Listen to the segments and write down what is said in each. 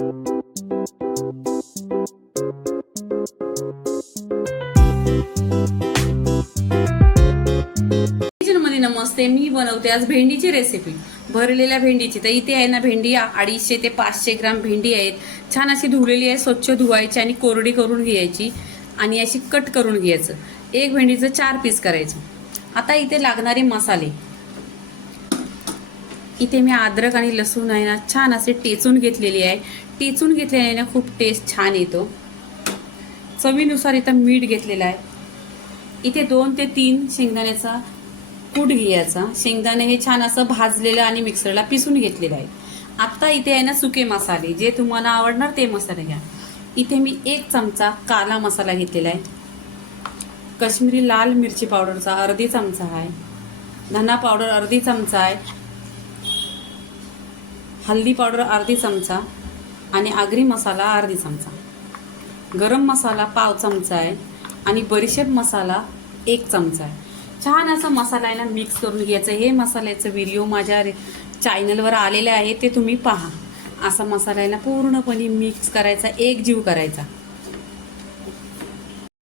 नमस्ते, मी बनवते आज भेंडीची रेसिपी, भरलेल्या भेंडीची। तर इथे आहे ना भेंडी 250 ते 500 ग्राम भेंडी आहेत। छान अशी धुलेली आहे, स्वच्छ धुवायची आणि कोरडी करून घ्यायची आणि अशी कट करून घ्यायचं। एक भेंडीचं 4 पीस करायचं। आता इथे लागणारे मसाले, इथे मी अद्रक आणि लसूण आहे ना छान असे टेचून घेतलेली आहे। टेचून घेतल्याने ना खूप टेस्ट छान येतो। चवीनुसार इथं मीठ घेतलेलं आहे। इथे 2 ते 3 शेंगदाण्याचा कूट घ्यायचा। शेंगदाणे हे छान असं भाजलेलं आणि मिक्सरला पिसून घेतलेलं आहे। आता इथे आहे ना सुके मसाले, जे तुम्हाला आवडणार ते मसाले घ्या। इथे मी 1 चमचा काला मसाला घेतलेला आहे। काश्मीरी लाल मिरची पावडरचा अर्धी चमचा आहे। धना पावडर अर्धी चमचा आहे। हल्दी पावडर अर्धी चमचा आणि आगरी मसाला अर्धी चमचा। गरम मसाला पाव चमचा आहे आणि बडीशेप मसाला 1 चमचा आहे। छान असा मसाला आहे ना मिक्स करून घ्यायचं। हे मसाल्याचं व्हिडिओ माझ्या चॅनलवर आलेले आहे, ते तुम्ही पहा। असा मसाला आहे ना पूर्णपणे मिक्स करायचा, एक जीव करायचा।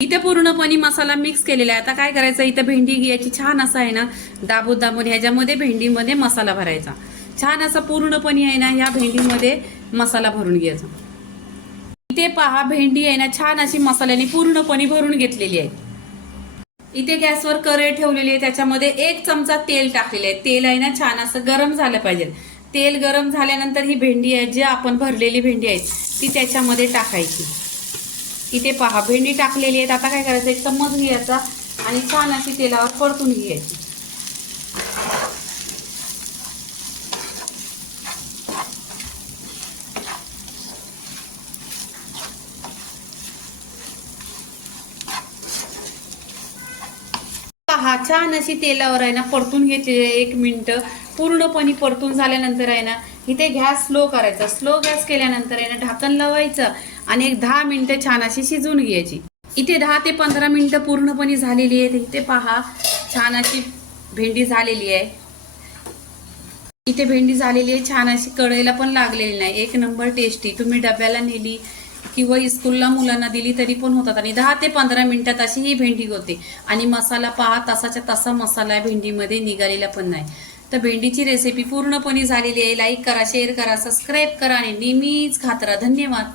इथे पूर्णपणे मसाला मिक्स केलेला आहे। आता काय करायचं, इथे भेंडी घ्यायची, छान असा आहे ना दाबून दाबून ह्याच्यामध्ये भेंडीमध्ये मसाला भरायचा। छान असा पूर्णपणे आहे ना ह्या भेंडीमध्ये मसाला भरून घ्यायचा। इथे पहा, भेंडी आहे ना छान अशी मसाल्याने पूर्णपणे भरून घेतलेली आहे। इथे गॅसवर कढई ठेवलेली आहे, त्याच्यामध्ये 1 चमचा तेल टाकलेले आहे। तेल आहे ना छान असं गरम झालं पाहिजे। तेल गरम झाल्यानंतर ही भेंडी आहे, जी आपण भरलेली भेंडी आहे ती त्याच्यामध्ये टाकायची। इथे पहा भेंडी टाकलेली आहे। आता काय करायचं, 1 चम्मच घ्यायचा आणि छान अशी तेलावर परतून घ्यायची। हा छान अशी तेलावर आहे ना परतून घेतलेली आहे। 1 मिनिट पूर्णपणे परतून झाल्यानंतर आहे ना इथे गॅस स्लो करायचा। स्लो गॅस केल्यानंतर आहे ना ढाकण लावायचं आणि 10 मिनिटं छान अशी शिजवून घ्यायची। इथे 10 ते 15 मिनिटं पूर्णपणे झालेली आहे। इथे पहा छान अशी भेंडी झालेली आहे। इथे भेंडी झालेली आहे, छान अशी कढईला पण लागलेली नाही। 1 नंबर टेस्टी। तुम्ही डब्याला नेली किंवा स्कूलला मुलांना दिली तरी पण होतात आणि 10 ते 15 मिनिटात अशी ही भेंडी होते। आणि मसाला पहा, तसाच्या तसा मसाला आहे, भेंडीमध्ये निघालेला पण नाही। तर भेंडीची रेसिपी पूर्णपणे झालेली आहे। लाईक करा, शेअर करा, सबस्क्राईब करा आणि नेहमीच खात राहा। धन्यवाद।